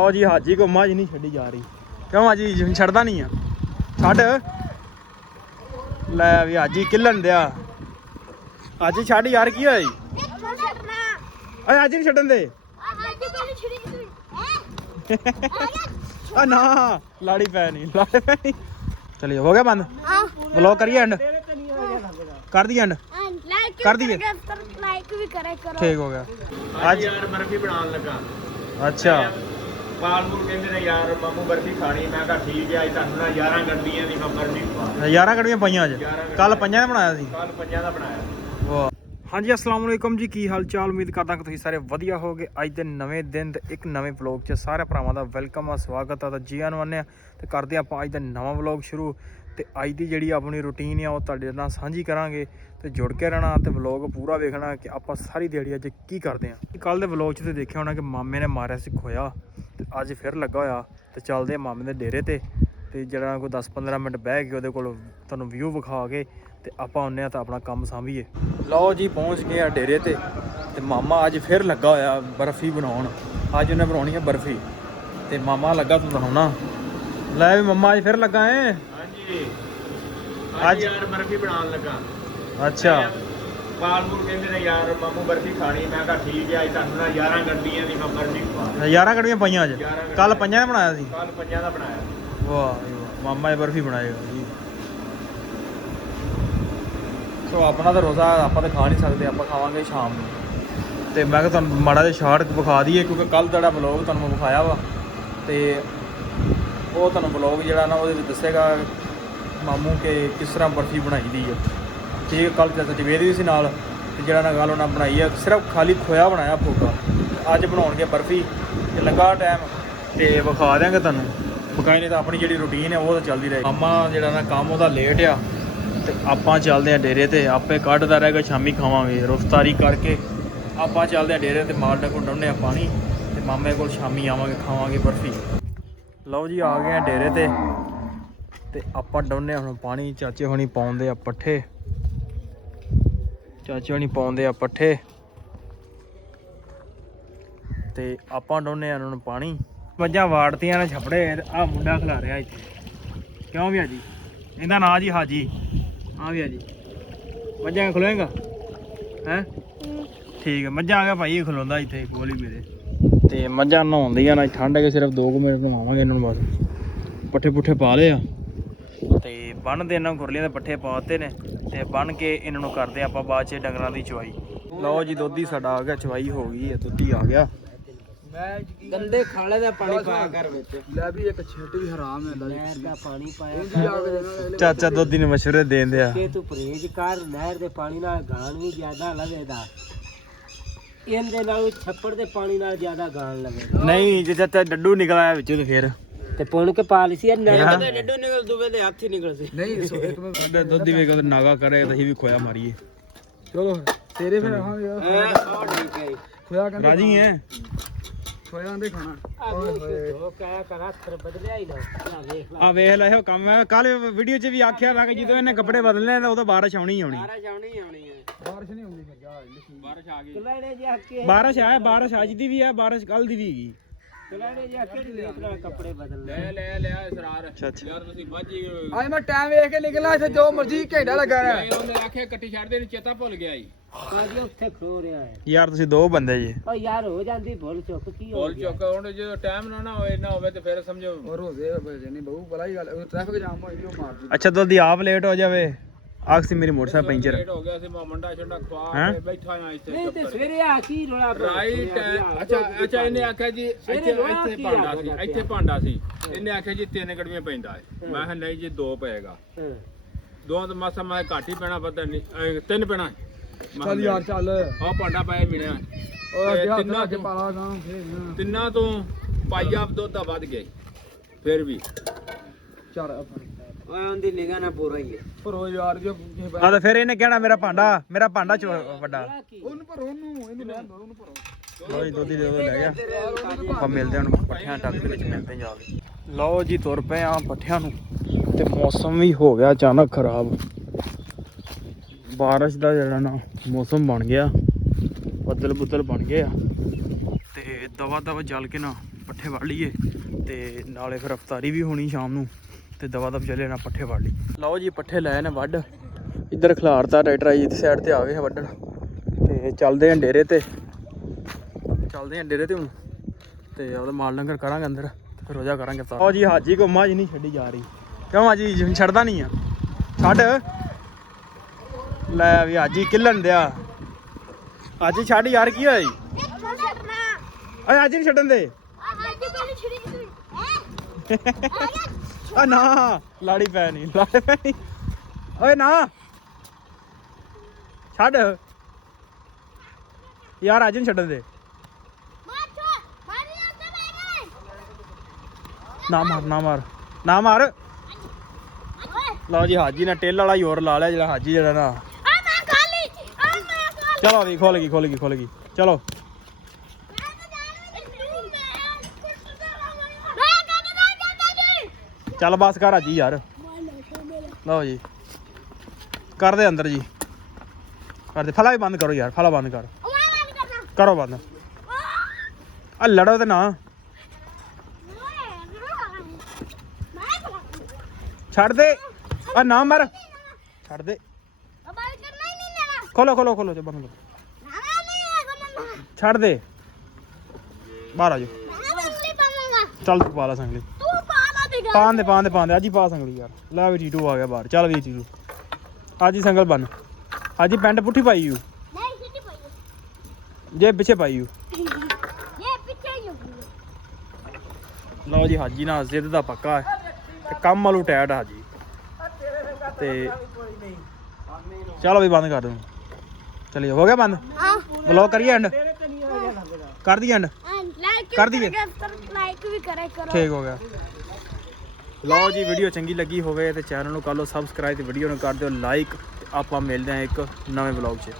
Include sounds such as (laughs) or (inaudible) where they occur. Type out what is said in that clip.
ਆਓ ਜੀ ਹਾਜੀ ਕੋ ਮੱਝ ਨਹੀਂ ਛੱਡੀ ਜਾ ਰਹੀ। ਕਿਉਂ ਹਾਜੀ ਜੀ ਛੱਡਦਾ ਨਹੀਂ ਆ। ਛੱਡ। ਲੈ ਵੀ ਹਾਜੀ ਕਿੱਲਣ ਦਿਆ। ਹਾਜੀ ਛੱਡ ਯਾਰ ਕੀ ਹੋਇਆ ਜੀ? ਓਏ ਹਾਜੀ ਨਹੀਂ ਛੱਡਣ ਦੇ। ਆ ਨਾ ਲਾੜੀ ਪੈ ਨਹੀਂ ਲਾੜੀ ਪੈ ਨਹੀਂ। ਚਲਿਏ ਹੋ ਗਿਆ ਬੰਦ। ਬਲੌਗ ਕਰੀਏ ਐਂਡ ਕਰ ਦਈਏ ਐਂਡ ਕਰ ਦਈਏ। ਲਾਈਕ ਵੀ ਕਰੇ ਕਰੋ। ਠੀਕ ਹੋ ਗਿਆ। ਅੱਜ ਯਾਰ ਬਰਫੀ ਬਣਾਉਣ ਲੱਗਾ। ਅੱਛਾ। ਪਾਲ ਮੂਲ ਕਹਿੰਦੇ ਨੇ ਯਾਰ ਮਾਮੂ ਬਰਫੀ ਖਾਣੀ। ਮੈਂ ਕਿਹਾ ਠੀਕ ਹੈ ਅੱਜ ਤੁਹਾਨੂੰ ਨਾ 11 ਗੰਡੀਆਂ ਦੀ ਮੈਂ ਬਰਫੀ ਖਵਾ 11 ਕੜੀਆਂ ਪਈਆਂ ਅੱਜ? ਕੱਲ ਪੰਜਾਂ ਦਾ ਬਣਾਇਆ ਸੀ? ਕੱਲ ਪੰਜਾਂ ਦਾ ਬਣਾਇਆ। ਵਾਹ। ਹਾਂਜੀ ਅਸਲਾਮ ਵਾਲੇਕਮ ਜੀ ਕੀ ਹਾਲ ਚਾਲ? ਉਮੀਦ ਕਰਦਾ ਕਿ ਤੁਸੀਂ ਸਾਰੇ ਵਧੀਆ ਹੋਗੇ ਅੱਜ ਦੇ ਨਵੇਂ ਦਿਨ ਤੇ ਇੱਕ ਨਵੇਂ ਵਲੌਗ 'ਚ ਸਾਰੇ ਭਰਾਵਾਂ ਦਾ ਵੈਲਕਮ ਆ ਸਵਾਗਤ ਆ ਤਾਂ ਜੀ ਆਇਆਂ ਨੂੰ ਆਨੇ ਆ ਤੇ ਕਰਦੇ ਹਾਂ ਆਪਾਂ ਅੱਜ ਦਾ ਨਵਾਂ ਵਲੌਗ ਸ਼ੁਰੂ। ਤੇ ਅੱਜ ਦੀ ਜਿਹੜੀ ਆਪਣੀ ਰੁਟੀਨ ਆ, ਉਹ ਤੁਹਾਡੇ ਨਾਲ ਸਾਂਝੀ ਕਰਾਂਗੇ ਤੇ ਜੁੜ ਕੇ ਰਹਿਣਾ ਤੇ ਵਲੌਗ ਪੂਰਾ ਵੇਖਣਾ ਕਿ ਆਪਾਂ ਸਾਰੀ ਦਿਹਾੜੀ ਅੱਜ ਕੀ ਕਰਦੇ ਆ। ਕੱਲ ਦੇ ਵਲੌਗ 'ਚ ਤੇ ਦੇਖਿਆ ਹੋਣਾ ਕਿ ਮਾਮੇ ਨੇ ਮਾਰਿਆ ਸੀ ਖੋਇਆ ਤੇ ਅੱਜ ਫਿਰ ਲੱਗਾ ਹੋਇਆ ਤੇ ਚੱਲਦੇ ਆ ਮਾਮੇ ਦੇ ਡੇਰੇ ਤੇ ਤੇ ਜਿਹੜਾ ਕੋਈ 10-15 ਮਿੰਟ ਬਹਿ ਕੇ ਉਹਦੇ ਕੋਲ ਤੁਹਾਨੂੰ ਵਿਊ ਵਿਖਾ ਕੇ ਤੇ ਆਪਾਂ ਆਉਂਦੇ ਆ ਤਾਂ ਆਪਣਾ ਕੰਮ ਸਾਂਭੀਏ। ਲਓ ਜੀ, ਪਹੁੰਚ ਗਏ ਆ ਡੇਰੇ ਤੇ ਤੇ ਮਾਮਾ ਅੱਜ ਫਿਰ ਲੱਗਾ ਹੋਇਆ ਬਰਫੀ ਬਣਾਉਣ। ਅੱਜ ਉਹਨੇ ਬਣਾਉਣੀ ਹੈ ਬਰਫੀ ਤੇ ਮਾਮਾ ਲੱਗਾ ਤੂੰ ਬਣਾਉਣਾ। ਲੈ ਵੀ ਮੰਮਾ, ਅੱਜ ਫਿਰ ਲੱਗਾ ਏ ਹਾਂਜੀ ਅੱਜ- ਅੱਜ ਯਾਰ ਬਰਫੀ ਬਣਾਉਣ ਲੱਗਾ। ਅੱਛਾ। ਪਾਲ ਮੂਲ ਕਹਿੰਦੇ ਨੇ ਯਾਰ ਮਾਮੂ ਬਰਫੀ ਖਾਣੀ। ਮੈਂ ਕਿਹਾ ਠੀਕ ਹੈ ਅੱਜ ਤੁਹਾਨੂੰ ਨਾ 11 ਗੰਡੀਆਂ ਦੀ ਮੈਂ ਬਰਫੀ ਖਵਾ 11 ਕੜੀਆਂ ਪਈਆਂ ਅੱਜ? ਕੱਲ ਪੰਜਾਂ ਦਾ ਬਣਾਇਆ ਸੀ? ਕੱਲ ਪੰਜਾਂ ਦਾ ਬਣਾਇਆ। ਵਾਹ ਜੀ ਵਾਹ, ਮਾਮਾ ਇਹ ਬਰਫੀ ਬਣਾਏਗਾ ਜੀ। ਸੋ ਆਪਣਾ ਤਾਂ ਰੋਜ਼ਾ ਆਪਾਂ ਤਾਂ ਖਾ ਨਹੀਂ ਸਕਦੇ ਆਪਾਂ ਖਾਵਾਂਗੇ ਸ਼ਾਮ ਨੂੰ। ਤੇ ਮੈਂ ਕਿਹਾ ਤੁਹਾਨੂੰ ਮਾੜਾ ਜਿਹਾ ਸ਼ਾਰਟ ਵਿਖਾ ਦਈਏ ਕਿਉਂਕਿ ਕੱਲ ਜਿਹੜਾ ਵਲੌਗ ਤੁਹਾਨੂੰ ਮੈਂ ਵਿਖਾਇਆ ਵਾ ਤੇ ਉਹ ਤੁਹਾਨੂੰ ਵਲੌਗ ਜਿਹੜਾ ਨਾ ਉਹਦੇ ਵਿੱਚ ਦੱਸੇਗਾ ਮਾਮੂ ਕੇ ਕਿਸ ਤਰ੍ਹਾਂ ਬਰਫੀ ਬਣਾਈ ਦੀ ਆ। ਠੀਕ ਕੱਲ ਤੇ ਜਵੇਦ ਵੀ ਸੀ ਨਾਲ, ਤੇ ਜਿਹੜਾ ਨਾ ਗੱਲ ਉਹਨਾਂ ਬਣਾਈ ਹੈ ਸਿਰਫ ਖਾਲੀ ਖੋਇਆ ਬਣਾਇਆ ਫੋਕਾ ਅੱਜ ਬਣਾਉਣਗੇ ਬਰਫੀ। ਤੇ ਲੱਗਾ ਟਾਈਮ ਤੇ ਵਿਖਾ ਦਿਆਂਗੇ ਤੁਹਾਨੂੰ। ਬਕਾਇਨੇ ਤਾਂ ਆਪਣੀ ਜਿਹੜੀ ਰੁਟੀਨ ਹੈ ਉਹ ਤਾਂ ਚੱਲਦੀ ਰਹੇ ਮਾਮਾ ਜਿਹੜਾ ਨਾ ਕੰਮ ਉਹਦਾ ਲੇਟ ਆ, ਤੇ ਆਪਾਂ ਚੱਲਦੇ ਆ ਡੇਰੇ ਤੇ। ਆਪੇ ਕੱਢਦਾ ਰਹੇਗਾ, ਸ਼ਾਮੀ ਖਾਵਾਂਗੇ। ਰਫਤਾਰੀ ਕਰਕੇ ਆਪਾਂ ਚੱਲਦੇ ਆ ਡੇਰੇ ਤੇ, ਮਾਲ ਕੋਲ ਡਾਉਨੇ ਆ ਪਾਣੀ। ਤੇ ਮਾਮੇ ਕੋਲ ਸ਼ਾਮੀ ਆਵਾਂਗੇ, ਖਾਵਾਂਗੇ ਬਰਫੀ। ਲਓ ਜੀ, ਆ ਗਏ ਆ ਡੇਰੇ ਤੇ। ਤੇ ਆਪਾਂ ਡਾਉਨੇ ਹੁਣ ਪਾਣੀ, ਚਾਚੇ ਹੁਣੀ ਪਾਉਂਦੇ ਆ ਪੱਠੇ। ਚਾਚੇ ਹੁਣੀ ਪਾਉਂਦੇ ਆ ਪੱਠੇ। ਤੇ ਆਪਾਂ ਡਾਉਨੇ ਆ ਉਹਨਾਂ ਨੂੰ ਪਾਣੀ। ਮੱਝਾਂ ਵਾੜਤੀਆਂ ਨੇ ਛਪੜੇ ਆ ਮੁੰਡਾ ਖਿਲਾ ਰਿਹਾ ਇੱਥੇ। ਕਿਉਂ ਵੀ ਆ ਜੀ? ਇਹਦਾ ਨਾਂ ਜੀ ਹਾਜੀ। ਹਾਂ ਵੀ ਆ ਜੀ। ਮੱਝਾਂ ਖਲੋਏਗਾ? ਹੈ? ਠੀਕ ਹੈ ਮੱਝਾਂ ਆ ਗਿਆ ਭਾਈ, ਇਹ ਖਲੋਂਦਾ ਇੱਥੇ ਕੋਲ ਹੀ ਮੇਰੇ। ਤੇ ਮੱਝਾਂ ਨਹਾਉਂਦੀਆਂ ਨਾ, ਠੰਡ ਹੈ ਕਿ ਸਿਰਫ 2 ਮਿੰਟ ਨਹਾਵਾਂਗੇ ਇਹਨਾਂ ਨੂੰ ਬਸ। ਪੱਠੇ ਪੁੱਠੇ ਪਾ ਲਏ ਆ। ਬੰਨਦੇ ਇਹਨਾਂ ਖੁਰਲੀਆਂ ਦੇ ਪੱਠੇ ਪਾਤੇ ਨੇ ਤੇ ਬੰਨ ਕੇ ਇਹਨਾਂ ਨੂੰ ਕਰਦੇ ਆਪਾਂ ਬਾਅਦ ਚ ਡੰਗਰਾਂ ਦੀ ਚਵਾਈ ਲਓ ਜੀ ਦੋਧੀ ਸਾਡਾ ਆ ਗਿਆ ਚਵਾਈ ਹੋ ਗਈ ਹੈ ਦੁੱਧੀ ਆ ਗਿਆ। ਗੰਦੇ ਖਾਲੇ ਦਾ ਪਾਣੀ ਪਾਇਆ ਕਰ ਵਿੱਚ। ਲੈ ਵੀ ਇੱਕ ਛੇਟੀ ਹਰਾਮ ਹੈ ਨਹਿਰ ਦਾ ਪਾਣੀ ਪਾਇਆ ਚਾਚਾ ਦੋਧੀ ਨੂੰ ਮਸ਼ਵਰੇ ਦੇਣ ਦਿਆ। ਕਿ ਤੂੰ ਪਰਹੇਜ਼ ਕਰ ਨਹਿਰ ਦੇ ਪਾਣੀ ਨਾਲ ਗਾਣ ਵੀ ਜ਼ਿਆਦਾ ਲਵੇਦਾ ਇਹਦੇ ਨਾਲ ਛੱਪੜ ਦੇ ਪਾਣੀ ਨਾਲ ਜ਼ਿਆਦਾ ਗਾਣ ਲਵੇਗਾ। ਨਹੀਂ ਜੇ ਚਾਚਾ ਡੱਡੂ ਨਿਕਲ ਆਇਆ ਵਿੱਚੋਂ ਤੇ ਫੇਰ। ਤੇ ਪੁਣ ਕੇ ਪਾਲਿਸੀ ਹਾਂ। ਨਹਿਰ ਦੇ ਡੱਡੂ ਨਿਕਲ ਦੂਵੇ ਦੇ ਹੱਥ ਹੀ ਨਿਕਲ ਸੀ। ਨਹੀਂ ਸੋ ਇੱਕ ਮਿੰਟ ਸਾਡੇ ਦੋਧੀ ਵੇਖ ਕੇ ਨਾਗਾ ਕਰੇ ਤਾਂ ਅਸੀਂ ਵੀ ਖੋਇਆ ਮਾਰੀਏ। ਚਲੋ ਤੇਰੇ ਫਿਰ ਹਾਂ ਹਾਂ ਉਹ ਠੀਕ ਹੈ ਖੋਇਆ ਕਹਿੰਦੇ ਰਾਜੀ ਹੈ? ਖੋਇਆ ਕਹਿੰਦੇ ਖਾਣਾ। ਆ ਉਹ ਕਹਿਆ ਕਰ ਹੱਥ ਬਦਲਿਆ ਹੀ ਨਾ ਆ ਵੇਖ ਲਾ। ਆ ਵੇਖ ਲੈ ਇਹੋ ਕੰਮ ਹੈ। ਕੱਲ ਵੀਡੀਓ 'ਚ ਵੀ ਆਖਿਆ ਮੈਂ ਕਿ ਜਦੋਂ ਇਹਨੇ ਕੱਪੜੇ ਬਦਲਨੇ ਤਾਂ ਉਦੋਂ ਬਾਰਿਸ਼ ਆਉਣੀ ਹੀ ਆਉਣੀ। ਸਾਰਾ ਜਾਣੀ ਆਉਣੀ ਹੈ। ਬਾਰਿਸ਼ ਨਹੀਂ ਹੁੰਦੀ ਫਿਰ ਜਾ ਬਾਰਿਸ਼ ਆ ਗਈ। ਬਾਰਿਸ਼ ਆਇਆ ਬਾਰਿਸ਼ ਅੱਜ ਦੀ ਵੀ ਹੈ ਬਾਰਿਸ਼ ਕੱਲ ਦੀ ਵੀ ਹੈਗੀ। ਕਲੜੇ ਜਿਹਾ ਕੇ ਦੇਖ ਲੈ ਕੱਪੜੇ ਬਦਲਨੇ ਲੈ। ਲਿਆ ਇਸਰਾਰ। ਅੱਛਾ ਅੱਛਾ। ਯਾਰ ਤੁਸੀਂ ਬਾਜੀ ਅੱਜ ਮੈਂ ਟਾਈਮ ਵੇਖ ਕੇ ਨਿਕਲਣਾ ਇੱਥੇ ਜੋ ਮਰਜ਼ੀ ਘੰਟਾ ਲੱਗਾ ਰਿਹਾ। ਉਹਨੇ ਆਖਿਆ ਕੱਟੀ ਛੱਡ ਦੇ ਨੂੰ ਚੇਤਾ ਭੁੱਲ ਗਿਆ ਜੀ। ਕਾਜੀ ਉੱਥੇ ਖਲੋ ਰਿਹਾ ਹੈ। ਯਾਰ ਤੁਸੀਂ ਦੋ ਬੰਦੇ ਜੀ। ਓ ਯਾਰ ਹੋ ਜਾਂਦੀ ਭੁੱਲ ਚੁੱਕ ਕੀ ਹੋ ਚੁੱਕ ਹੁਣ ਜਦੋਂ ਟਾਈਮ ਨਾ ਨਾ ਹੋਏ ਨਾ ਹੋਵੇ ਤੇ ਫਿਰ ਸਮਝੋ। ਹੋਰ ਹੋ ਨਹੀਂ ਬਹੁ ਗੱਲ ਟ੍ਰੈਫਿਕ ਜਾਮ ਹੋਈ ਉਹ ਮਾਰ ਅੱਛਾ ਦੋਧੀ ਆਪ ਲੇਟ ਹੋ ਜਾਵੇ। ਆਖਸੀ ਮੇਰੀ ਮੋਟਰਸਾਈਕਲ ਪੈਂਚਰ। ਹੋ ਗਿਆ ਸੀ ਮੈਂ ਮੰਡਾ ਛੰਡਾ ਖਵਾ ਹੈਂ? ਕੇ ਬੈਠਾ ਆ ਇੱਥੇ ਨਹੀਂ ਤੇ ਸਵੇਰੇ ਆ ਕੀ ਰੋਲਾ? ਰਾਈਟ ਅੱਛਾ ਅੱਛਾ ਇਹਨੇ ਆਖਿਆ ਜੀ ਇੱਥੇ ਸਵੇਰੇ ਇੱਥੇ ਕੀ ਭਾਂਡਾ ਸੀ ਇੱਥੇ ਭਾਂਡਾ ਸੀ। ਇਹਨੇ ਆਖਿਆ ਜੀ ਤਿੰਨ ਗੜਵੀਆਂ ਪੈਂਦਾ ਹੈ। ਮੈਂ ਕਿਹਾ ਨਹੀਂ ਜੀ ਦੋ ਪਏਗਾ। ਹਾਂ। ਦੋ ਤਾਂ ਮਾਸਾ ਮੈਂ ਘੱਟ ਹੀ ਪੈਣਾ ਪਤਾ ਨਹੀਂ ਅਹ, ਤਿੰਨ ਪੈਣਾ ਹੈ। ਮੈਂ ਚੱਲ ਕਿਹਾ ਯਾਰ ਚੱਲ। ਆਹ ਭਾਂਡਾ ਪਾਇਆ ਮਿਲਿਆ। ਅੱਗੇ ਹੱਥ ਤਿੰਨਾਂ ਕੇ ਤੋਂ- ਪਾਲਾ ਗਾਂ ਫੇਰ ਨਾ। ਤਿੰਨਾਂ ਤੋਂ ਪਾਈਆ ਦੁੱਧ ਦਾ ਵੱਧ ਗਿਆ ਫਿਰ ਵੀ। ਚਾਰ ਓਏ ਉਹਦੀ ਨਿਗਾਹ ਨਾ ਪੂਰਾ ਹੀ ਹੈ। ਪਰ ਉਹ ਯਾਰ ਜੋ ਕਿਸੇ ਆ ਤਾਂ ਫਿਰ ਇਹਨੇ ਕਹਿਣਾ ਮੇਰਾ ਭਾਂਡਾ ਮੇਰਾ ਭਾਂਡਾ ਚ ਵੱਡਾ। ਉਹਨੂੰ ਭਰੋ ਉਹਨੂੰ ਇਹਨੂੰ ਰਹਿਣ ਦੋ ਉਹਨੂੰ ਭਰੋ। ਜੀ ਦੇ ਲੈ ਗਿਆ। ਆਪਾਂ ਮਿਲਦੇ ਹਾਂ ਹੁਣ ਪੱਠਿਆਂ ਟੱਕ ਦੇ ਵਿੱਚ ਮਿਲਦੇ ਜਾ ਕੇ। ਲਓ ਜੀ ਤੁਰ ਪਏ ਆ ਪੱਠਿਆਂ ਨੂੰ ਤੇ ਮੌਸਮ ਵੀ ਹੋ ਗਿਆ ਅਚਾਨਕ ਖਰਾਬ। ਬਾਰਿਸ਼ ਦਾ ਜਿਹੜਾ ਨਾ ਮੌਸਮ ਬਣ ਗਿਆ ਬੱਦਲ ਬੁੱਦਲ ਬਣ ਗਏ ਆ। ਤੇ ਦਵਾ ਦਵਾ ਚੱਲ ਕੇ ਨਾ ਪੱਠੇ ਵੜ ਲਈਏ ਤੇ ਨਾਲੇ ਫਿਰ ਅਫਤਾਰੀ ਵੀ ਹੋਣੀ ਸ਼ਾਮ ਨੂੰ। ਤੇ ਦਵਾ ਦਵ ਚੱਲੇ ਨਾ ਪੱਠੇ ਵੜ ਲਈ ਲਓ ਜੀ ਪੱਠੇ ਲੈ ਨੇ ਵੱਢ। ਇੱਧਰ ਖਿਲਾਰਤਾ ਟਰੈਕਟਰ ਆਈ ਦੀ ਸਾਈਡ ਤੇ ਆ ਗਏ ਆ ਵੱਢਣ। ਤੇ ਚੱਲਦੇ ਆਂ ਡੇਰੇ ਤੇ। ਚੱਲਦੇ ਆਂ ਡੇਰੇ ਤੇ ਹੁਣ। ਤੇ ਉਹਦਾ ਮਾਲ ਲੰਗਰ ਕਰਾਂਗੇ ਅੰਦਰ ਤੇ ਫਿਰ ਰੋਜ਼ਾ ਕਰਾਂਗੇ ਤਾਂ ਉਹ ਜੀ ਹਾਜੀ ਕੋ ਮਾਂ ਜੀ ਨਹੀਂ ਛੱਡੀ ਜਾ ਰਹੀ। ਕਿਉਂ ਹਾਜੀ ਜੀ ਛੱਡਦਾ ਨਹੀਂ ਆ। ਛੱਡ। ਲੈ ਵੀ ਹਾਜੀ ਕਿੱਲਣ ਦਿਆ। ਹਾਜੀ ਛੱਡ ਯਾਰ ਕੀ ਹੋਇਆ ਜੀ? ਓਏ ਹਾਜੀ ਨਹੀਂ ਛੱਡਣ ਦੇ। ਆ ਅੱਜ ਕੋਲ ਛਿੜੀ ਛਿੜੀ (laughs) ਆ ਨਾ ਲਾੜੀ ਪੈ ਨਹੀਂ ਲਾੜੀ ਪੈ ਨਹੀਂ ਓਏ ਨਾ। ਛੱਡ। ਯਾਰ ਅੱਜ ਨਹੀਂ ਛੱਡਣ ਦੇ। ਨਾ ਮਾਰ ਨਾ ਮਾਰ ਨਾ ਮਾਰ। ਲਓ ਜੀ ਹਾਜੀ ਨੇ ਟੇਲ ਵਾਲਾ ਹੋਰ ਲਾ ਲਿਆ ਜਿਹੜਾ ਹਾਜੀ ਜਿਹੜਾ ਨਾ। ਆ ਮੈਂ ਖਾਲੀ ਆ ਮੈਂ ਖਾਲੀ ਚਲੋ ਵੀ ਖੁੱਲ ਗਈ ਖੁੱਲ ਗਈ ਖੁੱਲ ਗਈ। ਚਲੋ ਮੈਂ ਤਾਂ ਜਾਣ ਵਿੱਚ ਮੈਂ ਕਹਿੰਦਾ ਮੈਂ ਕਹਿੰਦਾ ਜੀ ਚੱਲ ਬਸ ਕਰ ਹਾਜੀ ਯਾਰ। ਲਓ ਜੀ। ਕਰ ਦੇ ਅੰਦਰ ਜੀ। ਕਰ ਦੇ। ਫਲਾ ਵੀ ਬੰਦ ਕਰੋ ਯਾਰ, ਫਲਾ ਬੰਦ ਕਰ। ਕਰੋ ਬੰਦ। ਆ ਲੜੋ ਤੇ ਨਾ। ਛੱਡ ਦੇ। ਆ ਨਾ ਮਰ। ਛੱਡ ਦੇ। ਖੋਲੋ ਖੋਲੋ ਖੋਲੋ ਤੇ ਬੰਦ ਕਰੋ। ਛੱਡ ਦੇ। ਬਾਹਰ ਆ ਜਾ ਚੱਲ ਤੂੰ ਪਾ ਲਾ ਸੰਗਲੀ। ਪਾਣ ਦੇ ਪਾਣ ਦੇ ਪਾਣ ਦੇ ਅੱਜ ਹੀ ਪਾ ਸੰਗਲੀ ਯਾਰ। ਲੈ ਵੀ ਟੀਟੂ ਆ ਗਿਆ ਬਾਹਰ। ਚੱਲ ਵੀ ਟੀਟੂ ਅੱਜ ਹੀ ਸੰਗਲ ਬਨ ਅੱਜ ਹੀ ਪੈਂਟ ਪੁੱਠੀ ਪਾਈ ਯੂ ਜੇ ਪਿੱਛੇ ਪਾਈ ਯੂ ਲਓ ਜੀ ਹਾਜੀ ਨਾਲ ਜ਼ਿੱਦ ਦਾ ਪੱਕਾ ਹੈ। ਤੇ ਕੰਮ ਵਾਲੂ ਟੈਟ ਹਾਜੀ। ਤੇ ਚਲੋ ਵੀ ਬੰਦ ਕਰ ਦੂੰ ਚਲਿਏ ਹੋ ਗਿਆ ਬੰਦ? ਬਲੌਕ ਕਰੀਏ ਐਂਡ ਕਰ ਦਈਏ ਐਂਡ ਕਰ ਦਈਏ। ਲਾਈਕ ਵੀ ਕਰੇ ਕਰੋ। ਠੀਕ ਹੋ ਗਿਆ। ਲਓ ਜੀ ਵੀਡੀਓ ਚੰਗੀ ਲੱਗੀ ਹੋਵੇ ਤੇ ਚੈਨਲ ਨੂੰ ਕਰ ਲਓ ਸਬਸਕ੍ਰਾਈਬ ਤੇ ਵੀਡੀਓ ਨੂੰ ਕਰ ਦਿਓ ਲਾਈਕ ਆਪਾਂ ਮਿਲਦੇ ਹਾਂ ਇੱਕ ਨਵੇਂ ਵਲੌਗ 'ਚ।